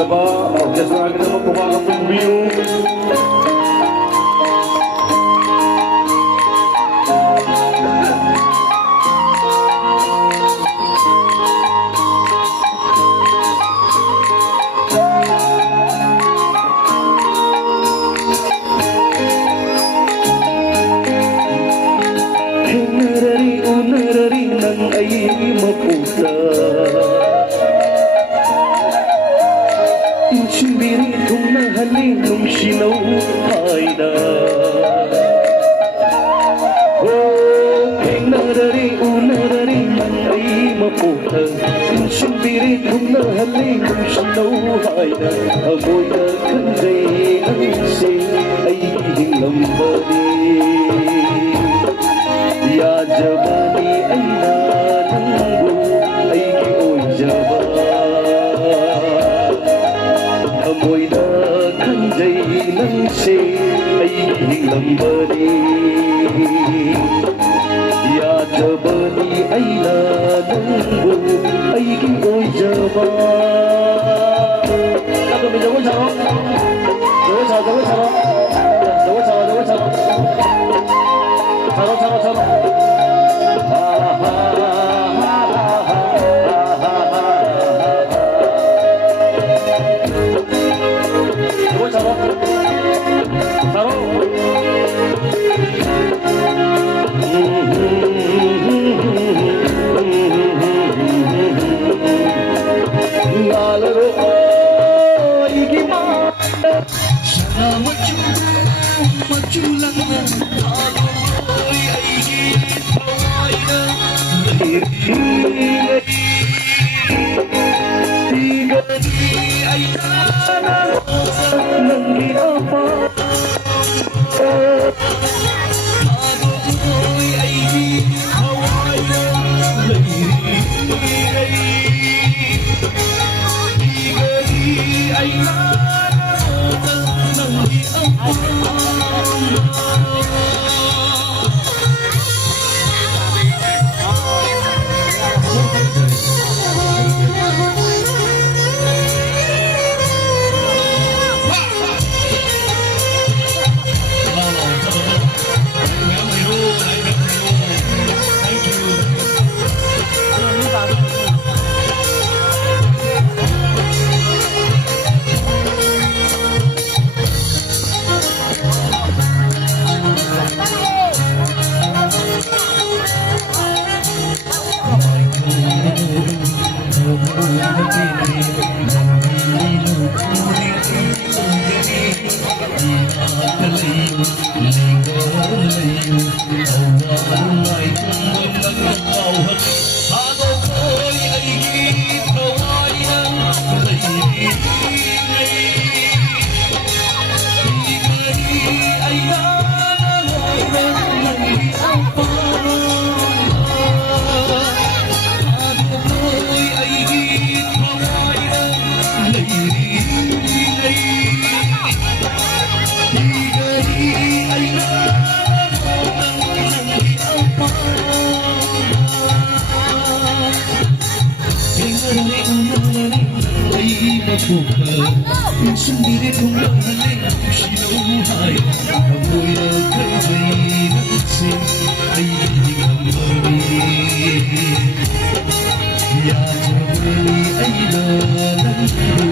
ꯅꯨꯡꯁꯤꯖꯕ ꯑꯣꯔꯀꯦꯁꯇ꯭ꯔꯥꯒꯤꯗꯃꯛ ꯈꯨꯕꯥꯛ ꯑꯃ ꯄꯤꯕꯤꯌꯨ. Hinarari unarari nang ay maputa Insimbiri kung nahalin nung sinaw ay na Oh, hinarari unarari nang ay maputa Insimbiri kung nahalin nung sinaw ay na Amoy na kanday ng sin ay hinglambali Ya jabani aina nanggu aigi oi jaba Amoy na kanjay nang se aigi lambani Ya jabani aina nanggu aigi oi jaba Ako may jago charo Sendiri kung nahalin sinuhay Amoy na kanjay ng sin ay hinglambali Ya jabali ay nalang